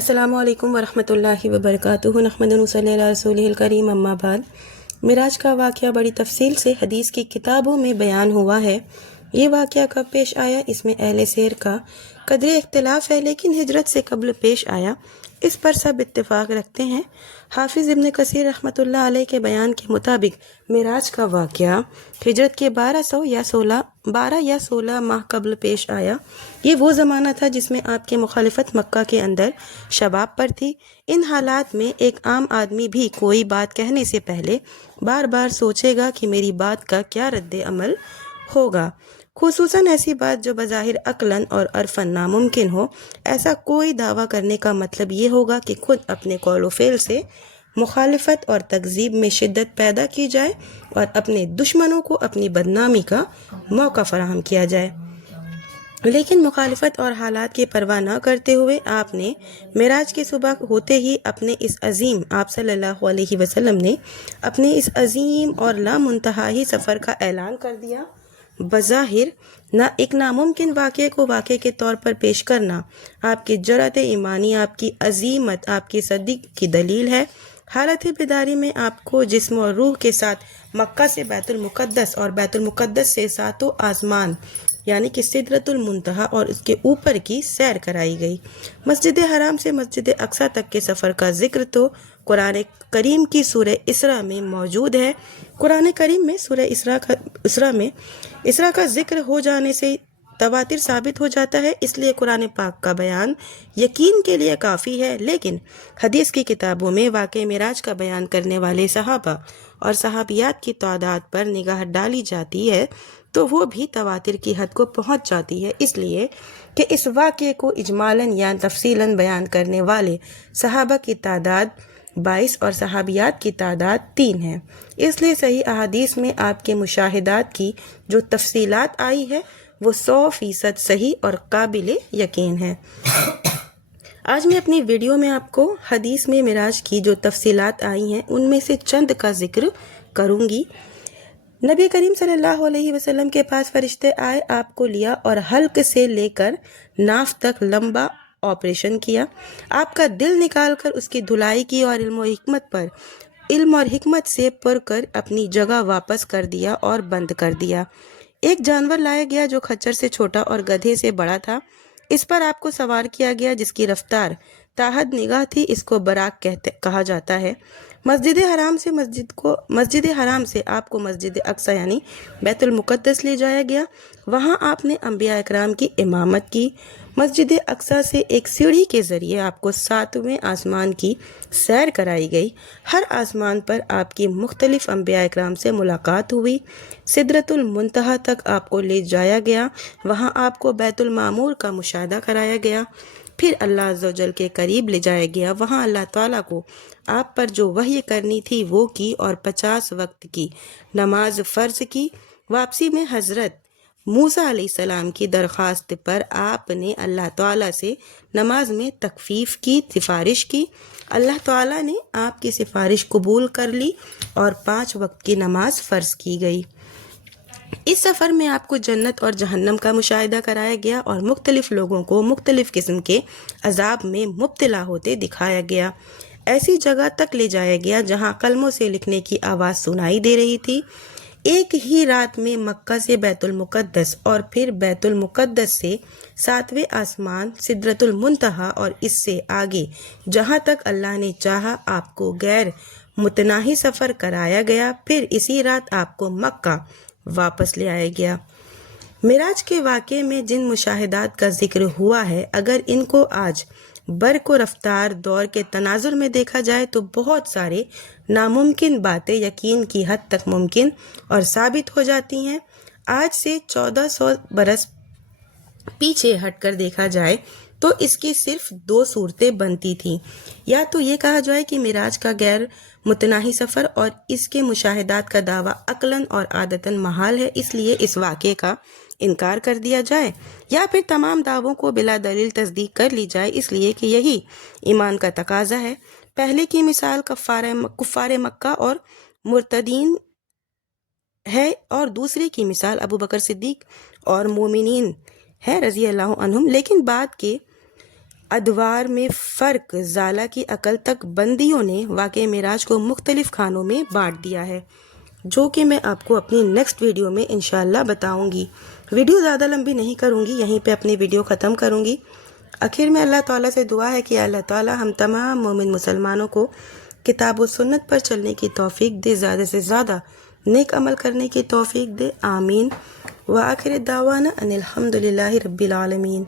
السلام علیکم ورحمۃ اللہ وبرکاتہ۔ نحمد و صلی اللہ رسول الکریم، اما بعد۔ معراج کا واقعہ بڑی تفصیل سے حدیث کی کتابوں میں بیان ہوا ہے۔ یہ واقعہ کب پیش آیا، اس میں اہل سیر کا قدر اختلاف ہے، لیکن ہجرت سے قبل پیش آیا، اس پر سب اتفاق رکھتے ہیں۔ حافظ ابن کثیر رحمۃ اللہ علیہ کے بیان کے مطابق معراج کا واقعہ ہجرت کے 12 یا 16 ماہ قبل پیش آیا۔ یہ وہ زمانہ تھا جس میں آپ کی مخالفت مکہ کے اندر شباب پر تھی۔ ان حالات میں ایک عام آدمی بھی کوئی بات کہنے سے پہلے بار بار سوچے گا کہ میری بات کا کیا رد عمل ہوگا، خصوصاً ایسی بات جو بظاہر عقلاً اور عرفاً ناممکن ہو۔ ایسا کوئی دعویٰ کرنے کا مطلب یہ ہوگا کہ خود اپنے قول و فعل سے مخالفت اور تکذیب میں شدت پیدا کی جائے اور اپنے دشمنوں کو اپنی بدنامی کا موقع فراہم کیا جائے۔ لیکن مخالفت اور حالات کی پرواہ نہ کرتے ہوئے آپ نے معراج کی صبح ہوتے ہی اپنے اس عظیم آپ صلی اللہ علیہ وسلم نے اپنے اس عظیم اور لامنتہائی سفر کا اعلان کر دیا۔ بظاہر ایک ناممکن واقعے کو واقعے کے طور پر پیش کرنا آپ کی جرأت ایمانی، آپ کی عظیمت، آپ کی صدیق کی دلیل ہے۔ حالت بیداری میں آپ کو جسم اور روح کے ساتھ مکہ سے بیت المقدس اور بیت المقدس سے ساتوں آسمان یعنی کہ سدرۃ المنتہا اور اس کے اوپر کی سیر کرائی گئی۔ مسجد حرام سے مسجد اقصیٰ تک کے سفر کا ذکر تو قرآن کریم کی سورہ اسراء میں موجود ہے۔ قرآن کریم میں سورہ اسراء کا ذکر ہو جانے سے تواتر ثابت ہو جاتا ہے، اس لیے قرآن پاک کا بیان یقین کے لیے کافی ہے۔ لیکن حدیث کی کتابوں میں واقع معراج کا بیان کرنے والے صحابہ اور صحابیات کی تعداد پر نگاہ ڈالی جاتی ہے تو وہ بھی تواتر کی حد کو پہنچ جاتی ہے، اس لیے کہ اس واقعے کو اجمالاً یا تفصیلاً بیان کرنے والے صحابہ کی تعداد 22 اور صحابیات کی تعداد 3 ہے۔ اس لیے صحیح احادیث میں آپ کے مشاہدات کی جو تفصیلات آئی ہے وہ 100% صحیح اور قابل یقین ہے۔ آج میں اپنی ویڈیو میں آپ کو حدیث میں معراج کی جو تفصیلات آئی ہیں ان میں سے چند کا ذکر کروں گی۔ نبی کریم صلی اللہ علیہ وسلم کے پاس فرشتے آئے، آپ کو لیا اور حلق سے لے کر ناف تک لمبا آپریشن کیا، آپ کا دل نکال کر اس کی دھلائی کی اور علم اور حکمت سے پر کر اپنی جگہ واپس کر دیا اور بند کر دیا۔ ایک جانور لایا گیا جو خچر سے چھوٹا اور گدھے سے بڑا تھا، اس پر آپ کو سوار کیا گیا جس کی رفتار تاحد نگاہ تھی، اس کو براق کہا جاتا ہے۔ مسجد حرام سے آپ کو مسجد اقصیٰ یعنی بیت المقدس لے جایا گیا، وہاں آپ نے انبیاء اکرام کی امامت کی۔ مسجد اقصیٰ سے ایک سیڑھی کے ذریعے آپ کو 7ویں آسمان کی سیر کرائی گئی، ہر آسمان پر آپ کی مختلف انبیاء اکرام سے ملاقات ہوئی۔ سدرۃ المنتہا تک آپ کو لے جایا گیا، وہاں آپ کو بیت المعمور کا مشاہدہ کرایا گیا۔ پھر اللہ عز و جل کے قریب لے جایا گیا، وہاں اللہ تعالیٰ کو آپ پر جو وحی کرنی تھی وہ کی اور 50 وقت کی نماز فرض کی۔ واپسی میں حضرت موسیٰ علیہ السلام کی درخواست پر آپ نے اللہ تعالیٰ سے نماز میں تخفیف کی سفارش کی، اللہ تعالیٰ نے آپ کی سفارش قبول کر لی اور 5 وقت کی نماز فرض کی گئی۔ اس سفر میں آپ کو جنت اور جہنم کا مشاہدہ کرایا گیا اور مختلف لوگوں کو مختلف قسم کے عذاب میں مبتلا ہوتے دکھایا گیا۔ ایسی جگہ تک لے جایا گیا جہاں قلموں سے لکھنے کی آواز سنائی دے رہی تھی۔ ایک ہی رات میں مکہ سے بیت المقدس اور پھر بیت المقدس سے 7ویں آسمان سدرۃ المنتہا اور اس سے آگے جہاں تک اللہ نے چاہا آپ کو غیر متناہی سفر کرایا گیا، پھر اسی رات آپ کو مکہ واپس لے آیا گیا۔ معراج کے واقعے میں جن مشاہدات کا ذکر ہوا ہے، اگر ان کو آج برق و رفتار دور کے تناظر میں دیکھا جائے تو بہت سارے ناممکن باتیں یقین کی حد تک ممکن اور ثابت ہو جاتی ہیں۔ آج سے 1400 برس پیچھے ہٹ کر دیکھا جائے تو اس کی صرف 2 صورتیں بنتی تھیں، یا تو یہ کہا جائے کہ معراج کا غیر متناہی سفر اور اس کے مشاہدات کا دعویٰ عقلاً اور عادتاً محال ہے، اس لیے اس واقعے کا انکار کر دیا جائے، یا پھر تمام دعووں کو بلا دلیل تصدیق کر لی جائے، اس لیے کہ یہی ایمان کا تقاضا ہے۔ پہلے کی مثال کفار مکہ اور مرتدین ہے اور دوسرے کی مثال ابو بکر صدیق اور مومنین ہے رضی اللہ عنہم، لیکن بعد کے ادوار میں فرق، زالہ کی عقل تک بندیوں نے واقع معراج کو مختلف خانوں میں بانٹ دیا ہے، جو کہ میں آپ کو اپنی نیکسٹ ویڈیو میں انشاءاللہ بتاؤں گی۔ ویڈیو زیادہ لمبی نہیں کروں گی، یہیں پہ اپنی ویڈیو ختم کروں گی۔ آخر میں اللہ تعالیٰ سے دعا ہے کہ اللہ تعالیٰ ہم تمام مومن مسلمانوں کو کتاب و سنت پر چلنے کی توفیق دے، زیادہ سے زیادہ نیک عمل کرنے کی توفیق دے، آمین۔ وآخر دعوانا ان الحمدللہ رب العالمین۔